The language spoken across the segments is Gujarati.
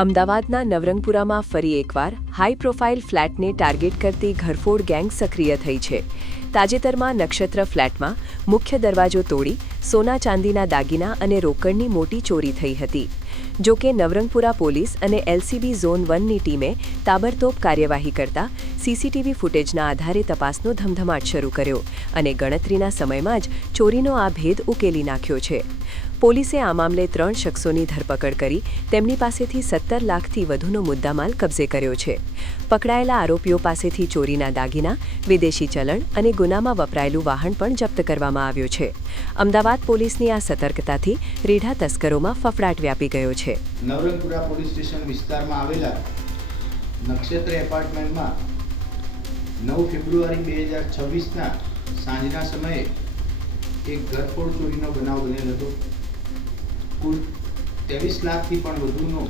અમદાવાદના નવરંગપુરામાં ફરી એકવાર હાઈ પ્રોફાઇલ ફ્લેટને ટાર્ગેટ કરતી ઘરફોડ ગેંગ સક્રિય થઈ છે. તાજેતરમાં નક્ષત્ર ફ્લેટમાં મુખ્ય દરવાજો તોડી સોના ચાંદીના દાગીના અને રોકડની મોટી ચોરી થઈ હતી. જો કે નવરંગપુરા પોલીસ અને એલસીબી ઝોન 1ની ટીમે તાબડતોબ કાર્યવાહી કરતા સીસીટીવી ફૂટેજના આધારે તપાસનો ધમધમાટ શરૂ કર્યો અને ગણતરીના સમયમાં જ ચોરીનો આ ભેદ ઉકેલી નાખ્યો છે. પોલીસે આ મામલે 3 શખ્સોની ધરપકડ કરી તેમની પાસેથી 17 લાખથી વધુનો મુદ્દામાલ કબજે કર્યો છે. પકડાયેલા આરોપીઓ પાસેથી ચોરીના દાગીના, વિદેશી ચલણ અને ગુનામાં વપરાયેલું વાહન પણ જપ્ત કરવામાં આવ્યું છે. અમદાવાદ પોલીસની આ સતર્કતાથી રેઢા તસ્કરોમાં ફફડાટ વ્યાપી ગયો છે. નવરંગપુરા પોલીસ સ્ટેશન વિસ્તારમાં આવેલા નક્ષત્ર એપાર્ટમેન્ટમાં 9 ફેબ્રુઆરી 2026ના સાંજના સમયે એક ઘરફોડ ચોરીનો બનાવ બનેલ હતો. કુલ 23 લાખથી પણ વધુનો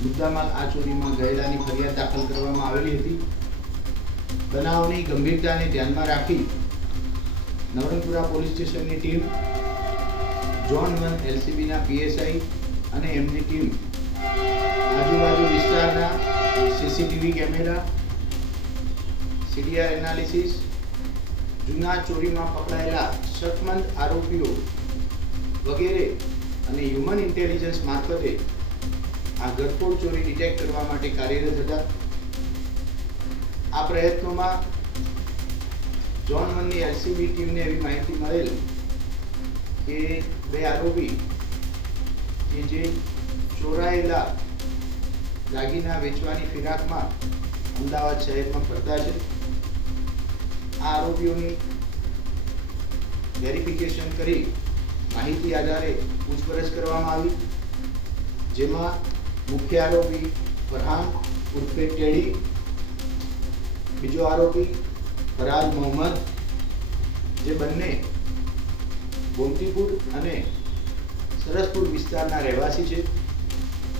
મુદ્દામાલ આ ચોરીમાં ગયેલાની ફરિયાદ દાખલ કરવામાં આવેલી હતી. બનાવની ગંભીરતાને ધ્યાનમાં રાખી નવરંગપુરા પોલીસ સ્ટેશનની ટીમ, ઝોન 1 એલસીબીના પીએસઆઈ અને એમની ટીમ આજુબાજુ વિસ્તારના સીસીટીવી કેમેરા, સીડીઆર એનાલિસિસ, જૂના ચોરીમાં પકડાયેલા શકમંદ આરોપીઓ વગેરે અને હ્યુમન ઇન્ટેલિજન્સ મારફતે આ ઘરફોડ ચોરી ડિટેક્ટ કરવા માટે કાર્યરત હતા. આ પ્રયત્નોમાં ઝોન 1ની એલસીબી ટીમને એવી માહિતી મળેલ કે 2 આરોપી કે જે ચોરાયેલા દાગીના વેચવાની ફિરાકમાં અમદાવાદ શહેરમાં ફરતા છે. આ આરોપીઓની વેરિફિકેશન કરી માહિતી આધારે પૂછપરછ કરવામાં આવી, જેમાં મુખ્ય આરોપી ફરહાન ઉર્ફે ટેડી, બીજો આરોપી ફરાજ મોહમ્મદ, જે બંને ગોમતીપુર અને સરસપુર વિસ્તારના રહેવાસી છે.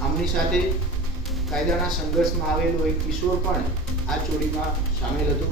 આમની સાથે કાયદાના સંઘર્ષમાં આવેલો એક કિશોર પણ આ ચોરીમાં સામેલ હતો.